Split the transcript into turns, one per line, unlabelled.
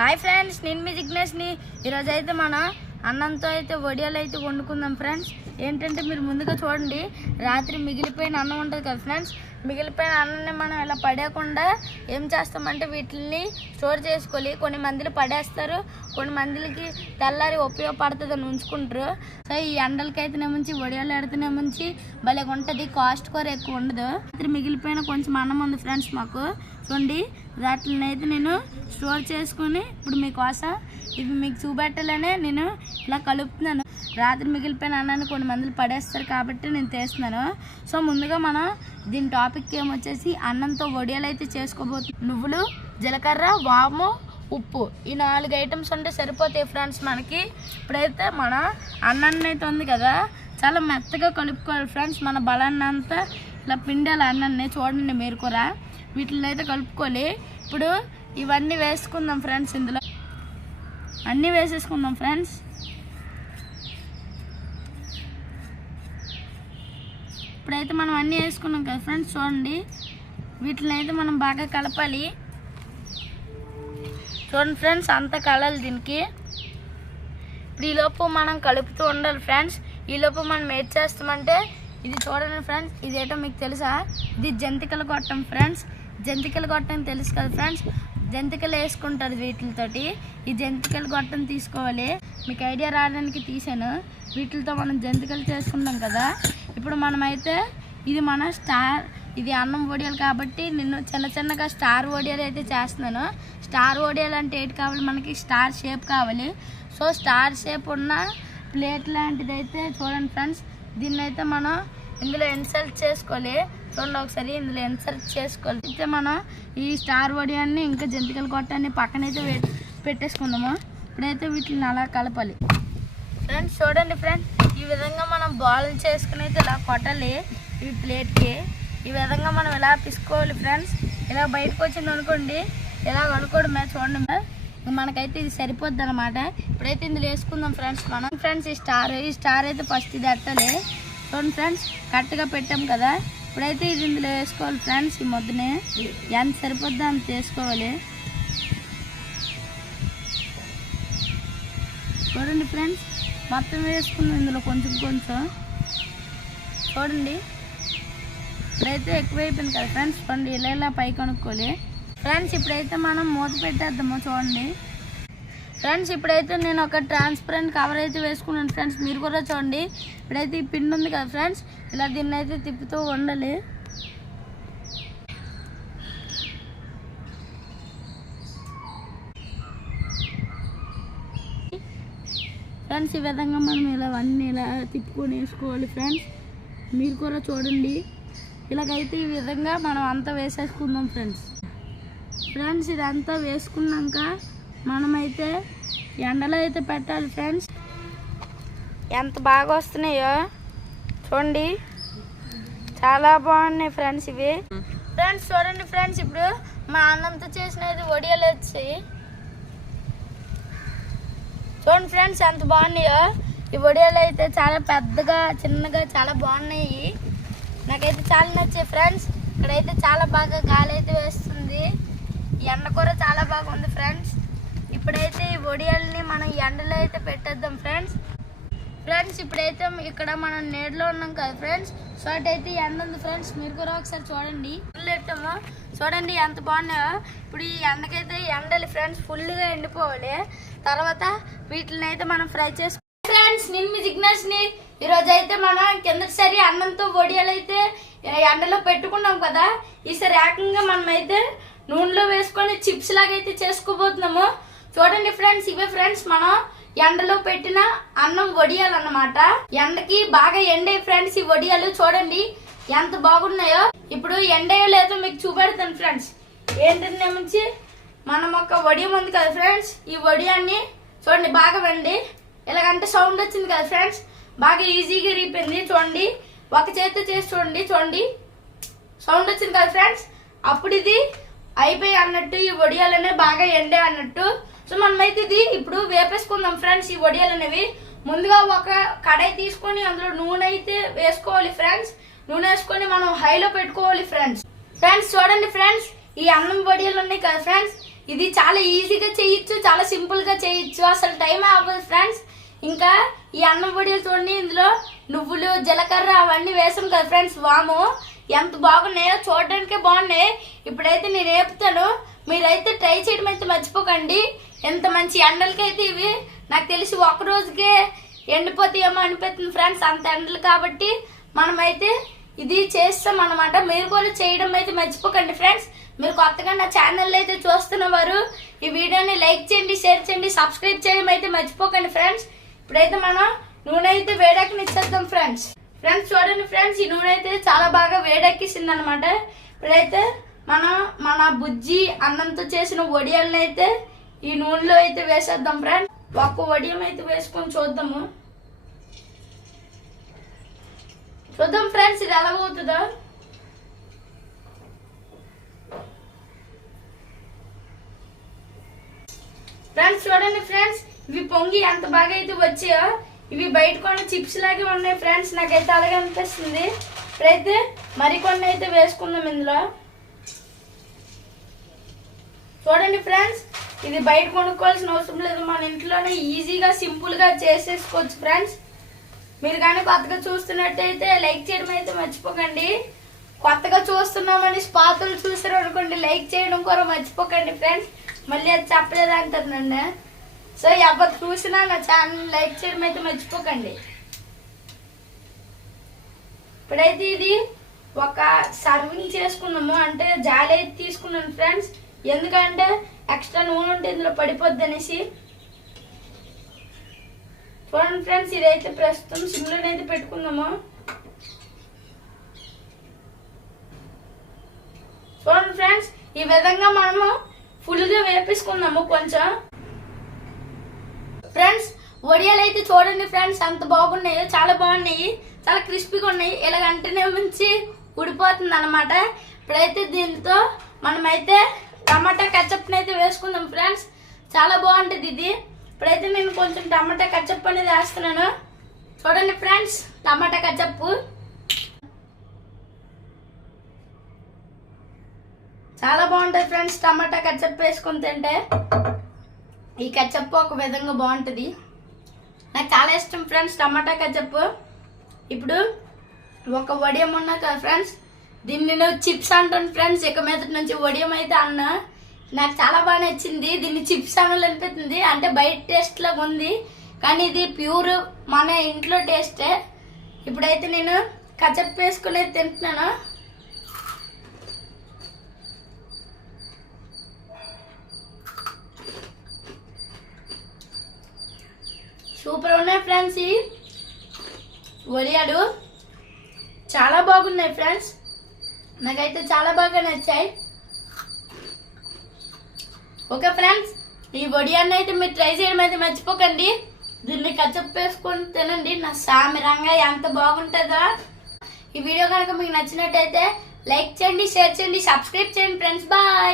Hi friends నేను మీ జిగ్నేష్ని ఈరోజైతే అయితే మన అన్నంతో అయితే వడియాలు అయితే వండుకుందాం ఫ్రెండ్స్. ఏంటంటే మీరు ముందుగా చూడండి రాత్రి మిగిలిపోయిన అన్నం ఉంటుంది కదా ఫ్రెండ్స్ మిగిలిపోయిన అన్నాన్ని మనం ఇలా పడేయకుండా ఏం చేస్తామంటే వీటిని స్టోర్ చేసుకోవాలి. కొన్ని మందిలు పడేస్తారు. కొన్ని మందిలకి తెల్లారి ఉపయోగపడుతుంది అని ఉంచుకుంటారు. సో ఈ ఎండలకైతేనే మంచి వడియాలు ఎడితేనే మంచి భలే ఉంటుంది. కాస్ట్ కూడా ఎక్కువ ఉండదు. రాత్రి మిగిలిపోయిన కొంచెం అన్నం ఉంది ఫ్రెండ్స్ మాకు. చూడండి వాటిని అయితే నేను స్టోర్ చేసుకుని ఇప్పుడు మీకోసం ఇవి మీకు చూపెట్టాలనే నేను ఇలా కలుపుతున్నాను. రాత్రి మిగిలిపోయిన అన్నాన్ని కొన్ని మందులు పడేస్తారు కాబట్టి నేను తీస్తున్నాను. సో ముందుగా మనం దీని టాపిక్ ఏమొచ్చేసి అన్నంతో వడియాలు అయితే చేసుకోబోతున్నాం నువ్వులు జీలకర్ర వాము ఉప్పు. ఈ నాలుగు ఐటమ్స్ ఉంటే సరిపోతాయి ఫ్రెండ్స్ మనకి. ఇప్పుడైతే మన అన్నాన్ని అయితే ఉంది కదా చాలా మెత్తగా కలుపుకోవాలి ఫ్రెండ్స్ మన బలాన్ని అంతా ఇలా పిండాలి అన్నాన్ని చూడండి మీరు కూడా. వీటిని అయితే కలుపుకోవాలి. ఇప్పుడు ఇవన్నీ వేసుకుందాం ఫ్రెండ్స్ ఇందులో. అన్నీ వేసేసుకుందాం ఫ్రెండ్స్ ఇప్పుడైతే మనం అన్నీ వేసుకున్నాం కదా ఫ్రెండ్స్ చూడండి. వీటిని అయితే మనం బాగా కలపాలి. చూడండి ఫ్రెండ్స్ అంత కలాలి దీనికి. ఇప్పుడు ఈలోపు మనం కలుపుతూ ఉండాలి ఫ్రెండ్స్. ఈలోపు మనం ఏం చేస్తామంటే ఇది చూడండి ఫ్రెండ్స్ ఇదేటో మీకు తెలుసా? ఇది జంతికల గొట్టం ఫ్రెండ్స్. జంతికల గొట్టం తెలుసు కదా ఫ్రెండ్స్? జంతికలు వేసుకుంటారు వీటితోటి. ఈ జంతికలు గొట్టం తీసుకోవాలి. మీకు ఐడియా రావడానికి తీసాను వీటితో మనం జంతికలు చేసుకుంటాం కదా. ఇప్పుడు మనమైతే ఇది మన స్టార్ ఇది అన్నం వడియాలు కాబట్టి నేను చిన్న చిన్నగా స్టార్ వడియాలు అయితే చేస్తున్నాను. స్టార్ వడియాలు అంటే ఏంటి కావాలి మనకి? స్టార్ షేప్ కావాలి. సో స్టార్ షేప్ ఉన్న ప్లేట్ లాంటిది అయితే చూడండి ఫ్రెండ్స్. దీన్నైతే మనం ఇందులో ఇన్సర్ట్ చేసుకోవాలి చూడండి ఒకసారి ఇందులో ఇన్సర్ట్ చేసుకోవాలి అయితే మనం ఈ స్టార్ వడియాన్ని ఇంకా జంతికల కొట్టాన్ని పక్కనైతే పెట్టేసుకుందాము? ఇప్పుడైతే వీటిని అలా కలపాలి. ఫ్రెండ్స్ చూడండి ఫ్రెండ్స్ ఈ విధంగా మనం బాల్ చేసుకుని అయితే ఇలా కొట్టాలి. ఈ ప్లేట్కి ఈ విధంగా మనం ఇలా పిసుకోవాలి ఫ్రెండ్స్ ఇలా బయటకు వచ్చింది అనుకోండి ఇలా అనుకోవడమే చూడండి. మనకైతే ఇది సరిపోద్ది అనమాట ఇప్పుడైతే ఇందులో వేసుకుందాం ఫ్రెండ్స్ మనం. ఫ్రెండ్స్ ఈ స్టార్ ఈ స్టార్ అయితే ఫస్ట్ ఇది అట్టాలి చూడండి ఫ్రెండ్స్. కరెక్ట్గా పెట్టాం కదా. ఇప్పుడైతే ఇది ఇందులో వేసుకోవాలి ఫ్రెండ్స్ ఈ మొద్దునే. ఎంత సరిపోద్దా అంత వేసుకోవాలి. చూడండి ఫ్రెండ్స్ మొత్తం వేసుకున్నాం ఇందులో కొంచెం కొంచెం. చూడండి. ఇప్పుడైతే ఎక్కువైపోయింది కదా ఫ్రెండ్స్ చూడండి ఇలా ఇలా పై కొనుక్కోవాలి ఫ్రెండ్స్ ఇప్పుడైతే మనం మూత పెట్టేద్దాము చూడండి. ఫ్రెండ్స్ ఇప్పుడైతే నేను ఒక ట్రాన్స్పరెంట్ కవర్ అయితే వేసుకున్నాను ఫ్రెండ్స్ మీరు కూడా చూడండి. ఇప్పుడైతే ఈ పిండి ఉంది కదా ఫ్రెండ్స్ ఇలా దీన్ని అయితే తిప్పుతూ ఉండాలి. ఫ్రెండ్స్ ఈ విధంగా మనం ఇలా అన్నీ ఇలా తిప్పుకొని వేసుకోవాలి ఫ్రెండ్స్ మీరు కూడా చూడండి. ఇలాగైతే ఈ విధంగా మనం అంతా వేసేసుకుందాం ఫ్రెండ్స్ ఫ్రెండ్స్ ఇదంతా వేసుకున్నాక మనమైతే ఎండలో అయితే పెట్టాలి ఫ్రెండ్స్. ఎంత బాగా వస్తున్నాయో చూడండి. చాలా బాగున్నాయి ఫ్రెండ్స్ ఇవి. ఫ్రెండ్స్ చూడండి ఫ్రెండ్స్ ఇప్పుడు మా అన్నంతో చేసినది వడియాలు వచ్చాయి. చూడండి ఫ్రెండ్స్ ఎంత బాగున్నాయో. ఈ వడియాలు అయితే చాలా పెద్దగా చిన్నగా చాలా బాగున్నాయి. నాకైతే చాలా నచ్చాయి ఫ్రెండ్స్. ఇక్కడైతే చాలా బాగా గాలి అయితే వేస్తుంది ఈ ఎండ కూడా చాలా బాగుంది ఫ్రెండ్స్ ఇప్పుడైతే మనం ఎండలో అయితే పెట్టేద్దాం ఫ్రెండ్స్ ఫ్రెండ్స్ ఇప్పుడైతే ఇక్కడ మనం నీడలో ఉన్నాం కదా ఫ్రెండ్స్ సో అయితే ఎండ ఉంది ఫ్రెండ్స్ మీరు కూడా ఒకసారి చూడండి. పెట్టాము చూడండి ఎంత బాగున్నాయో. ఇప్పుడు ఈ ఎండకైతే ఎండలు ఫ్రెండ్స్ ఫుల్గా ఎండిపోవాలి. తర్వాత వీటిని అయితే మనం ఫ్రై చేసుకో ఫ్రెండ్స్ నేను మీ జిగ్నేష్ని ఈరోజు అయితే మనం కిందటిసారి అన్నంతో వడియాలు అయితే ఎండలో పెట్టుకున్నాం కదా ఈసారి ఏకంగా మనమైతే నూనెలో వేసుకొని చిప్స్ లాగా అయితే చేసుకోబోతున్నాము. చూడండి ఫ్రెండ్స్ ఇవే ఫ్రెండ్స్ మనం ఎండలో పెట్టిన అన్నం వడియాలు అన్నమాట. ఎండకి బాగా ఎండే ఫ్రెండ్స్ ఈ వడియాలు. చూడండి ఎంత బాగున్నాయో. ఇప్పుడు ఎండయో లేదో మీకు చూపెడతాను ఫ్రెండ్స్ ఏంటంటే నుంచి మనం ఒక వడియం ఉంది కదా ఫ్రెండ్స్ ఈ వడియాన్ని చూడండి బాగా వండి. ఇలాగంటే సౌండ్ వచ్చింది కదా ఫ్రెండ్స్ బాగా ఈజీగా రీపింది చూడండి ఒక చేతితో చేసి చూడండి చూడండి. సౌండ్ వచ్చింది కదా ఫ్రెండ్స్ అప్పుడు ఇది అయిపోయి అన్నట్టు ఈ వడియాలనే బాగా ఎండే అన్నట్టు సో మనమైతే ఇది ఇప్పుడు వేపేసుకుందాం ఫ్రెండ్స్ ఈ వడియాలు అనేవి. ముందుగా ఒక కడాయి తీసుకొని అందులో నూనె అయితే వేసుకోవాలి ఫ్రెండ్స్. నూనె వేసుకొని మనం హైలో పెట్టుకోవాలి ఫ్రెండ్స్. ఫ్రెండ్స్ చూడండి ఫ్రెండ్స్ ఈ అన్నం వడియాలు ఉన్నాయి కదా ఫ్రెండ్స్. ఇది చాలా ఈజీగా చేయొచ్చు చాలా సింపుల్గా చేయొచ్చు. అసలు టైం అవ్వదు ఫ్రెండ్స్. ఇంకా ఈ అన్నం వడియాలు చూడండి ఇందులో నువ్వులు జీలకర్ర అవన్నీ వేసాం కదా ఫ్రెండ్స్. వాము ఎంత బాగున్నాయో చూడడానికే బాగున్నాయి. ఇప్పుడైతే నేను వేపుతాను. మీరైతే ట్రై చేయడం అయితే మర్చిపోకండి. ఎంత మంచి ఎండలకైతే ఇవి? నాకు తెలిసి ఒక రోజుకే ఎండిపోతాయేమో అనిపిస్తుంది ఫ్రెండ్స్ అంత ఎండలు కాబట్టి మనమైతే ఇది చేస్తాం అనమాట మీరు కూడా చేయడం అయితే మర్చిపోకండి ఫ్రెండ్స్. మీరు కొత్తగా నా ఛానల్ అయితే చూస్తున్న వారు ఈ వీడియోని లైక్ చేయండి షేర్ చేయండి సబ్స్క్రైబ్ చేయడం అయితే మర్చిపోకండి ఫ్రెండ్స్. ఇప్పుడైతే మనం నూనె అయితే వేడెక్కనిచ్చేద్దాం ఫ్రెండ్స్. ఫ్రెండ్స్ చూడండి ఫ్రెండ్స్ ఈ నూనె అయితే చాలా బాగా వేడెక్కిసింది అనమాట ఇప్పుడైతే మనం మన బుజ్జి అన్నంతో చేసిన వడియాలను అయితే ఈ నూనెలో అయితే వేసేద్దాం ఫ్రెండ్స్ ఒక్క వడియం అయితే వేసుకొని చూద్దాము. చూద్దాం ఫ్రెండ్స్ ఇది ఎలాగవుతుందో ఫ్రెండ్స్ చూడండి ఫ్రెండ్స్ ఇవి పొంగి ఎంత బాగా అయితే వచ్చాయో ఇవి బయట కొన్ని చిప్స్ లాగే ఉన్నాయి ఫ్రెండ్స్ నాకైతే అలాగే అనిపిస్తుంది. ఇప్పుడైతే మరికొన్ని అయితే వేసుకుందాం ఇందులో. చూడండి ఫ్రెండ్స్ ఇది బయట కొనుక్కోవాల్సిన అవసరం లేదు. మన ఇంట్లోనే ఈజీగా సింపుల్గా చేసేసుకోవచ్చు ఫ్రెండ్స్. మీరు కానీ కొత్తగా చూస్తున్నట్టయితే లైక్ చేయడం అయితే మర్చిపోకండి. కొత్తగా చూస్తున్నామని స్పాతులు చూసారు అనుకోండి లైక్ చేయడం కూడా మర్చిపోకండి ఫ్రెండ్స్. మళ్ళీ అది చెప్పలేదు అంటారు సో ఎవరు చూసినా నా ఛానల్ లైక్ చేయడం అయితే మర్చిపోకండి. ఇప్పుడైతే ఇది ఒక సర్వింగ్ చేసుకున్నాము అంటే జాలి అయితే తీసుకున్నాను ఫ్రెండ్స్. ఎందుకంటే ఎక్స్ట్రా నూనె ఉంటే ఇందులో పడిపోద్ది అనేసి చూడండి ఫ్రెండ్స్ ఇదైతే ప్రస్తుతం సిమ్లోనైతే పెట్టుకుందాము. చూడండి ఫ్రెండ్స్ ఈ విధంగా మనము ఫుల్గా వేపేసుకుందాము కొంచెం. ఫ్రెండ్స్ వడియాలు అయితే చూడండి ఫ్రెండ్స్ అంత బాగున్నాయో చాలా బాగున్నాయి చాలా క్రిస్పీగా ఉన్నాయి. ఇలాగంటేనే మంచి ఉడిపోతుంది అనమాట ఇప్పుడైతే దీంతో మనమైతే టమాటా కచ్చప్ని అయితే వేసుకుందాం ఫ్రెండ్స్ చాలా బాగుంటుంది ఇది. ఇప్పుడైతే నేను కొంచెం టమాటా కచ్చప్ అనేది వేస్తున్నాను. చూడండి ఫ్రెండ్స్ టమాటా కచ్చప్పు చాలా బాగుంటుంది ఫ్రెండ్స్ టమాటా కచ్చప్ వేసుకుని తింటే. ఈ కచ్చప్పు ఒక విధంగా బాగుంటుంది. నాకు చాలా ఇష్టం ఫ్రెండ్స్ టమాటా కచ్చప్పు ఇప్పుడు ఒక వడియం ఉన్నా కదా ఫ్రెండ్స్ దీన్ని నేను చిప్స్ అంటాను ఫ్రెండ్స్. ఇక మీద నుంచి వడియం అయితే అన్న. నాకు చాలా బాగా నచ్చింది. దీన్ని చిప్స్ అనాలనిపిస్తుంది అంటే బయట టేస్ట్ లాగా ఉంది. కానీ ఇది ప్యూర్ మన ఇంట్లో టేస్టే ఇప్పుడైతే నేను కచప్ వేసుకునే తింటున్నాను. సూపర్ ఉన్నాయి ఫ్రెండ్స్ ఈ వడియాలు చాలా బాగున్నాయి ఫ్రెండ్స్. నాకైతే చాలా బాగా నచ్చాయి. ఓకే ఫ్రెండ్స్ ఈ వడియాన్ని అయితే మీరు ట్రై చేయడం అయితే మర్చిపోకండి. దీన్ని కచ్చప్ వేసుకొని తినండి. నా సామిరంగా ఎంత బాగుంటుందో. ఈ వీడియో కనుక మీకు నచ్చినట్టయితే లైక్ చేయండి షేర్ చేయండి సబ్స్క్రైబ్ చేయండి ఫ్రెండ్స్. బాయ్